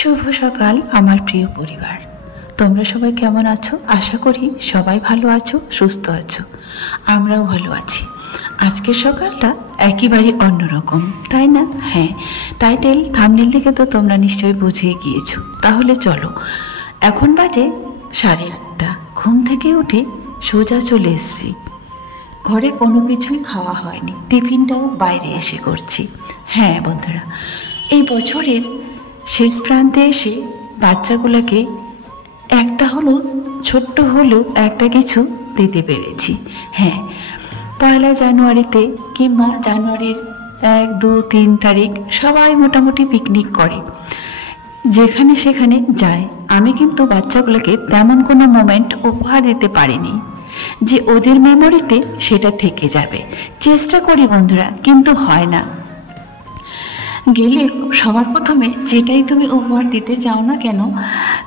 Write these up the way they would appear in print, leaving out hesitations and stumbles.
শুভ সকাল আমার প্রিয় পরিবার। তোমরা সবাই কেমন আছো? আশা করি সবাই ভালো আছো, সুস্থ আছো। আমরাও ভালো আছি। আজকের সকালটা একেবারে অন্যরকম, তাই না? হ্যাঁ, টাইটেল থাম্বনেল থেকে তো তোমরা নিশ্চয়ই বুঝে গিয়েছো। তাহলে চলো, এখন বাজে 8:30। ঘুম থেকে উঠে সোজা চলে এসেছি। ঘরে কোনো কিছুই খাওয়া হয়নি, টিফিনটাও বাইরে এসে করছি। হ্যাঁ বন্ধুরা, এই বছরের শেষ প্রান্তে এসে বাচ্চাগুলোকে ছোট্ট হলেও একটা কিছু দিতে পেরেছি। হ্যাঁ, 1 জানুয়ারিতে কিংবা জানুয়ারির 1, 2, 3 তারিখ সবাই মোটামুটি পিকনিক করে, যেখানে সেখানে যায়। আমি কিন্তু বাচ্চাগুলোকে তেমন কোনো মোমেন্ট উপহার দিতে পারিনি যে ওদের মেমোরিতে সেটা থেকে যাবে। চেষ্টা করি বন্ধুরা, কিন্তু হয় না। গেলে সবার প্রথমে যেটাই তুমি উপহার দিতে চাও না কেন,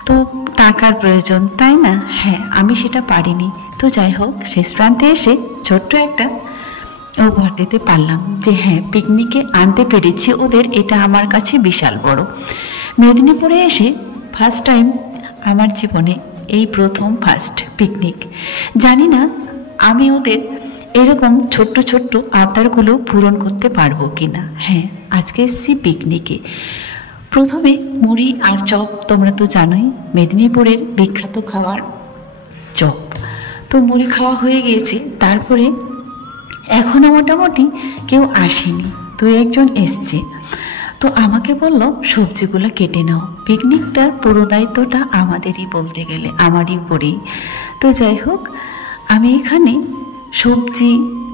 তো টাকার প্রয়োজন, তাই না? হ্যাঁ, আমি সেটা পারিনি। তো যাই হোক, শেষ প্রান্তে এসে ছোট্ট একটা উপহার দিতে পারলাম, যে হ্যাঁ, পিকনিকে আনতে পেরেছি ওদের, এটা আমার কাছে বিশাল বড়। মেদিনীপুরে এসে ফার্স্ট টাইম আমার জীবনে, এই প্রথম ফার্স্ট পিকনিক। জানি না আমি ওদের এরকম ছোট্ট ছোট্ট আবদারগুলো পূরণ করতে পারবো কিনা। হ্যাঁ, আজকে এসেছি পিকনিকে। প্রথমে মুড়ি আর চপ, তোমরা তো জানোই মেদিনীপুরের বিখ্যাত খাবার চপ। তো মুড়ি খাওয়া হয়ে গিয়েছে। তারপরে এখনও মোটামুটি কেউ আসেনি, 2-1 এসছে। তো আমাকে বলল সবজিগুলো কেটে নাও। পিকনিকটার পুরো দায়িত্বটা আমাদেরই, বলতে গেলে আমারই উপরেই। তো যাই হোক, আমি এখানে সবজি,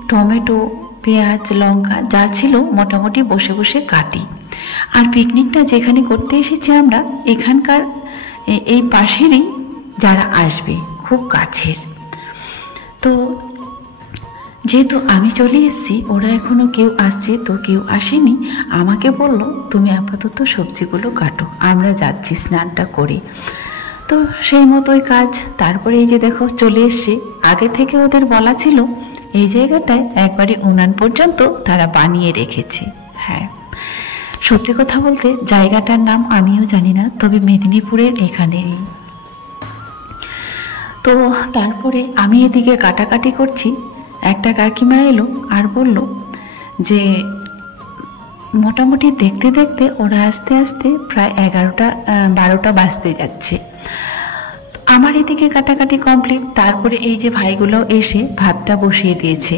টমেটো, পেঁয়াজ, লঙ্কা যা ছিল মোটামুটি বসে বসে কাটি। আর পিকনিকটা যেখানে করতে এসেছি আমরা, এখানকার এই পাশেরই যারা আসবে, খুব কাছের। তো যেহেতু আমি চলে এসেছি, ওরা এখনও কেউ আসছে তো কেউ আসেনি। আমাকে বলল তুমি আপাতত সবজিগুলো কাটো, আমরা যাচ্ছি স্নানটা করি। তো সেই মতোই কাজ। তারপরে এই যে দেখো চলে এসছে। আগে থেকে ওদের বলা ছিল এই জায়গাটায় একবারে উনান পর্যন্ত তারা বানিয়ে রেখেছে। হ্যাঁ, সত্যি কথা বলতে জায়গাটার নাম আমিও জানি না, তবে মেদিনীপুরের এখানেরই। তো তারপরে আমি এদিকে কাটাকাটি করছি। একটা কাকিমা এলো আর বলল যে মোটামুটি দেখতে দেখতে ওরা আস্তে আস্তে প্রায় 11টা-12টা বাজতে যাচ্ছে। আমার এদিকে কাটাকাটি কমপ্লিট। তারপরে এই যে ভাইগুলো এসে ভাতটা বসিয়ে দিয়েছে।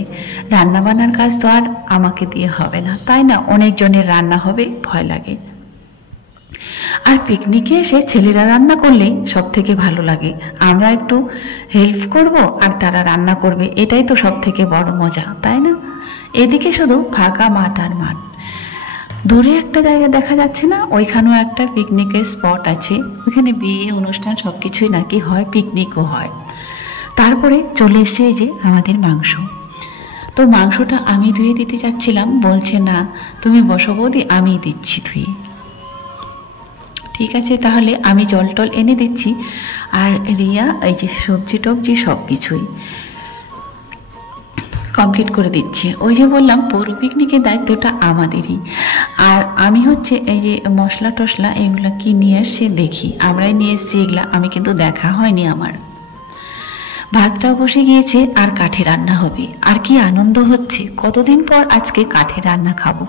রান্নাবান্নার কাজ তো আর আমাকে দিয়ে হবে না, তাই না? অনেকজনের রান্না হবে, ভয় লাগে। আর পিকনিকে এসে ছেলেরা রান্না করলেই সব থেকে ভালো লাগে। আমরা একটু হেল্প করব আর তারা রান্না করবে, এটাই তো সব থেকে বড় মজা, তাই না? এদিকে শুধু ফাঁকা মাঠ আর মাঠ। দূরে একটা জায়গা দেখা যাচ্ছে না, ওইখানেও একটা পিকনিকের স্পট আছে। ওইখানে বিয়ে অনুষ্ঠান সব কিছুই নাকি হয়, পিকনিকও হয়। তারপরে চলে এসে এই যে আমাদের মাংস। তো মাংসটা আমি ধুয়ে দিতে চাচ্ছিলাম, বলছে না তুমি বসো বৌদি, আমি দিচ্ছি ধুয়ে। ঠিক আছে, তাহলে আমি জল টল এনে দিচ্ছি। আর রিয়া এই যে সবজি টবজি সব কিছুই কমপ্লিট করে দিচ্ছে। ওই যে বললাম পুরো পিকনিকের দায়িত্বটা আমাদেরই। আর আমি হচ্ছে এই যে মশলা টশলা এগুলো কি নিয়ে আসছে দেখি, আমরাই নিয়ে এসছি এগুলা, আমি কিন্তু দেখা হয়নি আমার। ভাতটাও বসে গিয়েছে আর কাঠে রান্না হবে। আর কি আনন্দ হচ্ছে, কতদিন পর আজকে কাঠে রান্না খাবো,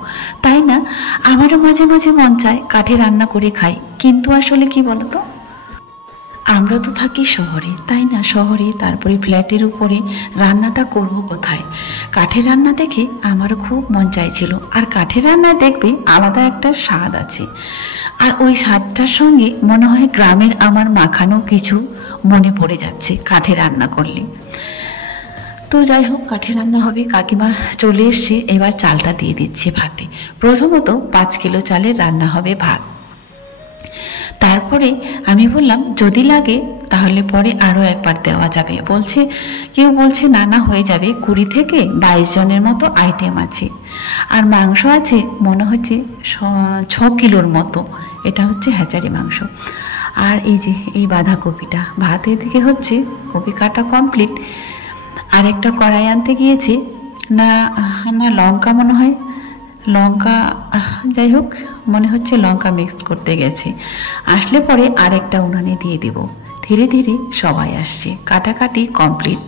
তাই না? আমারও মাঝে মাঝে মন চায় কাঠে রান্না করে খাই, কিন্তু আসলে কি বলতো, আমরা তো থাকি শহরে, তাই না? শহরে, তারপরে ফ্ল্যাটের উপরে রান্নাটা করব কোথায়? কাঠের রান্না দেখে আমারও খুব মন চাইছিল। আর কাঠের রান্না দেখবে আলাদা একটা স্বাদ আছে। আর ওই স্বাদটার সঙ্গে মনে হয় গ্রামের আমার মাখানো কিছু মনে পড়ে যাচ্ছে কাঠে রান্না করলে। তো যাই হোক, কাঠে রান্না হবে। কাকিমা চলে এসছে, এবার চালটা দিয়ে দিচ্ছে ভাতে। প্রথমত 5 কিলো চালের রান্না হবে ভাত। তারপরে আমি বললাম যদি লাগে তাহলে পরে আরও একবার দেওয়া যাবে। কেউ বলছে না না হয়ে যাবে, 20 থেকে 22 জনের মতো আইটেম আছে। আর মাংস আছে মনে হচ্ছে 6 কিলোর মতো। এটা হচ্ছে হ্যাচারি মাংস। আর এই যে এই বাঁধাকপিটা, ভাত এদিকে হচ্ছে, কপি কাটা কমপ্লিট। আর একটা কড়াই আনতে গিয়েছে, না লঙ্কা মনে হয় লঙ্কা, যাই হোক মনে হচ্ছে লঙ্কা মিক্সড করতে গেছে। আসলে পরে আরেকটা উনানে দিয়ে দিব। ধীরে ধীরে সবাই আসছে। কাটাকাটি কমপ্লিট।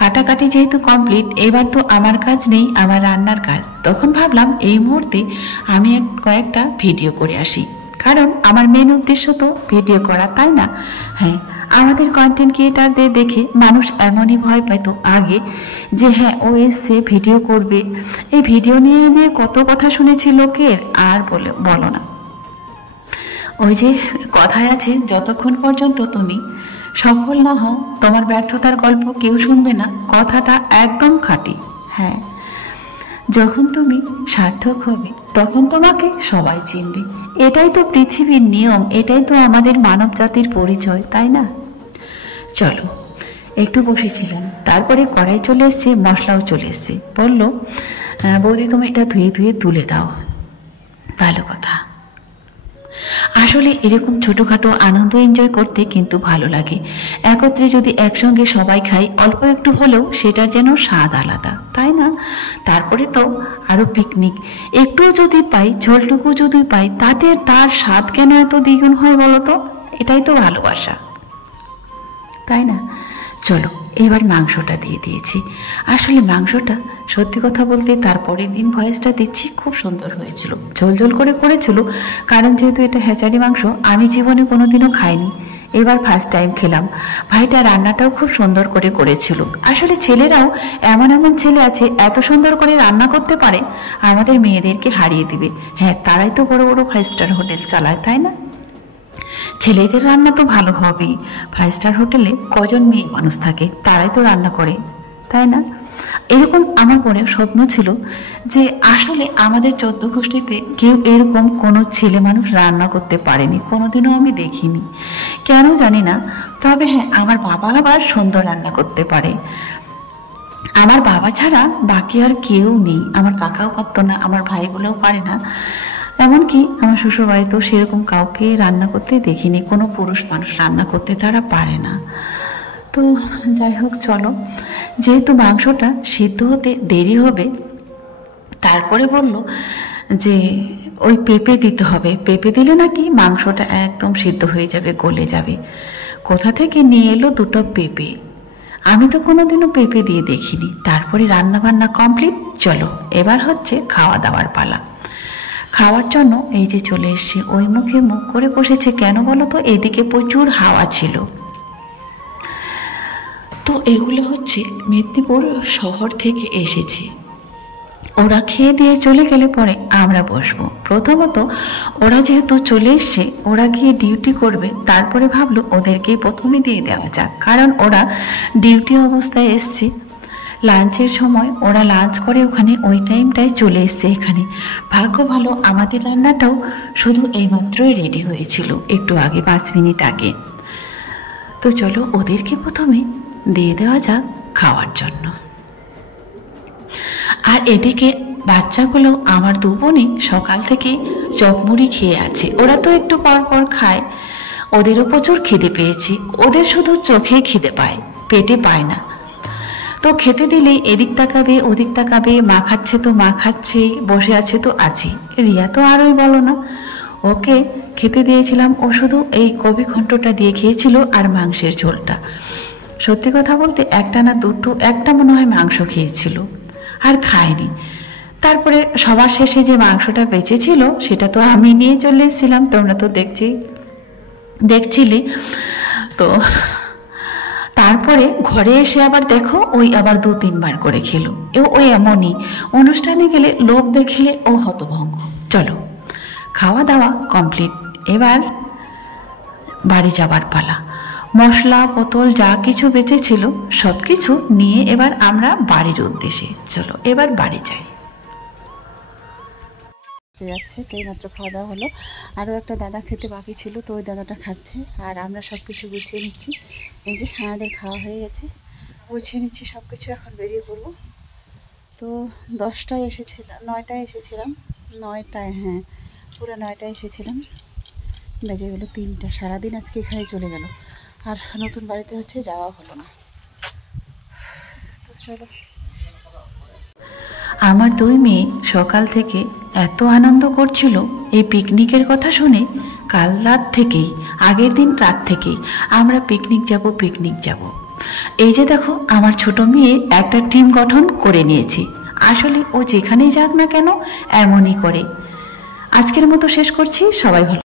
কাটাকাটি যেহেতু কমপ্লিট, এবার তো আমার কাজ নেই, আমার রান্নার কাজ। তখন ভাবলাম এই মুহূর্তে আমি কয়েকটা ভিডিও করে আসি, কারণ আমার মেন উদ্দেশ্য তো ভিডিও করা, তাই না? হ্যাঁ, আমাদের কন্টেন্ট ক্রিয়েটারদের দেখে মানুষ এমনই ভয় পেত আগে যে হ্যাঁ ও এসছে ভিডিও করবে। এই ভিডিও নিয়ে দিয়ে কত কথা শুনেছি লোকের, আর বলো না। ওই যে কথায় আছে, যতক্ষণ পর্যন্ত তুমি সফল না হও তোমার ব্যর্থতার গল্প কেউ শুনবে না। কথাটা একদম খাঁটি। হ্যাঁ, যখন তুমি সার্থক হবে তখন তোমাকে সবাই চিনবে। এটাই তো পৃথিবীর নিয়ম, এটাই তো আমাদের মানব জাতির পরিচয়, তাই না? চলো, একটু বসেছিলাম, তারপরে কড়াই চলে এসছে, মশলাও চলে এসছে। বললো, বৌদি তুমি এটা ধুয়ে ধুয়ে তুলে দাও। ভালো কথা। আসলে এরকম ছোটোখাটো আনন্দ এনজয় করতে কিন্তু ভালো লাগে। একত্রে যদি একসঙ্গে সবাই খাই, অল্প একটু হলেও সেটার যেন স্বাদ আলাদা, তাই না? তারপরে তো আরও পিকনিক। একটু যদি পাই, ঝোলটুকু যদি পাই, তাতে তার স্বাদ কেন এত দ্বিগুণ হয় বলো তো? এটাই তো ভালোবাসা, তাই না? চলো, এবার মাংসটা দিয়ে দিয়েছি। আসলে মাংসটা সত্যি কথা বলতে তারপরের দিন ভয়েসটা দিচ্ছি, খুব সুন্দর হয়েছিল। ঝোল ঝোল করে করেছিল, কারণ যেহেতু এটা হ্যাচারি মাংস, আমি জীবনে কোনোদিনও খাইনি, এবার ফার্স্ট টাইম খেলাম। ভাইটা রান্নাটাও খুব সুন্দর করে করেছিল। আসলে ছেলেরাও এমন এমন ছেলে আছে এত সুন্দর করে রান্না করতে পারে, আমাদের মেয়েদেরকে হারিয়ে দিবে। হ্যাঁ, তারাই তো বড় বড় 5 স্টার হোটেল চালায়, তাই না? ছেলেদের রান্না তো ভালো হবেই। 5 স্টার হোটেলে কজন মেয়ে মানুষ থাকে, তারাই তো রান্না করে, তাই না? এরকম আমার মনে স্বপ্ন ছিল যে আসলে আমাদের 14 গোষ্ঠীতে কেউ এরকম কোনো ছেলে মানুষ রান্না করতে পারেনি, কোনোদিনও আমি দেখিনি, কেন জানি না। তবে হ্যাঁ, আমার বাবা আবার সুন্দর রান্না করতে পারে। আমার বাবা ছাড়া বাকি আর কেউ নেই। আমার কাকাও পারতো না, আমার ভাইগুলোও পারে না, এমনকি আমার শ্বশুর বাড়িতেও সেরকম কাউকে রান্না করতে দেখিনি। কোনো পুরুষ মানুষ রান্না করতে তারা পারে না। তো যাই হোক, চলো, যেহেতু মাংসটা সিদ্ধ হতে দেরি হবে, তারপরে বলল যে ওই পেঁপে দিতে হবে। পেঁপে দিলে নাকি মাংসটা একদম সিদ্ধ হয়ে যাবে, গলে যাবে। কোথা থেকে নিয়ে এলো 2টো পেঁপে, আমি তো কোনোদিনও পেঁপে দিয়ে দেখিনি। তারপরে রান্না বান্না কমপ্লিট। চলো, এবার হচ্ছে খাওয়া দাওয়ার পালা। খাওয়ার জন্য এই যে চলে এসছে, ওই মুখে মুখ করে বসেছে। কেন বলো তো? এদিকে প্রচুর হাওয়া ছিল। তো এগুলো হচ্ছে মেদিনীপুর শহর থেকে এসেছে। ওরা খেয়ে দিয়ে চলে গেলে পরে আমরা বসবো। প্রথমত ওরা যেহেতু চলে এসছে, ওরা গিয়ে ডিউটি করবে, তারপরে ভাবলো ওদেরকেই প্রথমে দিয়ে দেওয়া যাক, কারণ ওরা ডিউটি অবস্থায় এসছে। লাঞ্চের সময় ওরা লাঞ্চ করে ওখানে, ওই টাইমটায় চলে এসছে এখানে। ভাগ্য ভালো, আমাদের রান্নাটাও শুধু এইমাত্রই রেডি হয়েছিল, একটু আগে, 5 মিনিট আগে। তো চলো, ওদেরকে প্রথমে দিয়ে দেওয়া যাক খাওয়ার জন্য। আর এদিকে বাচ্চাগুলো, আমার 2 বোনই সকাল থেকে চপমুড়ি খেয়ে আছে। ওরা তো একটু পর পর খায়, ওদেরও প্রচুর খিদে পেয়েছে। ওদের শুধু চোখে খিদে পায়, পেটে পায় না। তো খেতে দিলেই এদিক তাকাবে ওদিক তাকাবে, মা খাচ্ছে তো মা খাচ্ছেই, বসে আছে তো আছে। রিয়া তো আরোই বলো না, ওকে খেতে দিয়েছিলাম, ও শুধু এই কবি ঘন্টটা দিয়ে খেয়েছিল আর মাংসের ঝোলটা। সত্যি কথা বলতে একটা না দুটো, একটা মনে হয় মাংস খেয়েছিল, আর খায়নি। তারপরে সবার শেষে যে মাংসটা বেঁচেছিল সেটা তো আমি নিয়ে চলে এসেছিলাম, তোমরা তো দেখছিলে। তো তারপরে ঘরে এসে আবার দেখো, ওই আবার 2-3 বার করে খেলো। ওই এমনই, অনুষ্ঠানে গেলে লোক দেখলে ও হতভঙ্গ। চলো, খাওয়া দাওয়া কমপ্লিট, এবার বাড়ি যাবার পালা। মশলা বোতল যা কিছু বেঁচেছিল সব কিছু নিয়ে এবার আমরা বাড়ির উদ্দেশ্যে। চলো, এবার বাড়ি যাই। যাচ্ছে তো এইমাত্র খাওয়া দাওয়া হলো। আরও একটা দাদা খেতে বাকি ছিল, তো ওই দাদাটা খাচ্ছে, আর আমরা সব কিছু গুছিয়ে নিচ্ছি। এই যে আমাদের খাওয়া হয়ে গেছে, গুছিয়ে নিচ্ছি সব কিছু, এখন বেরিয়ে পড়বো। তো 10টায় এসেছিলাম, 9টায় এসেছিলাম, 9টায়, হ্যাঁ পুরো 9টায় এসেছিলাম, বেজে গেলো 3টা। সারাদিন আজকে এখানে চলে গেল, আর নতুন বাড়িতে হচ্ছে যাওয়া হলো না। তো চলো, আমার দুই মেয়ে সকাল থেকে এত আনন্দ করছিল এই পিকনিকের কথা শুনে। কাল রাত থেকেই, আগের দিন রাত থেকেই আমরা পিকনিক যাব। এই যে দেখো, আমার ছোট মেয়ে একটা টিম গঠন করে নিয়েছে। আসলে ও যেখানেই যাক না কেন এমনই করে। আজকের মতো শেষ করছি। সবাই ভালো।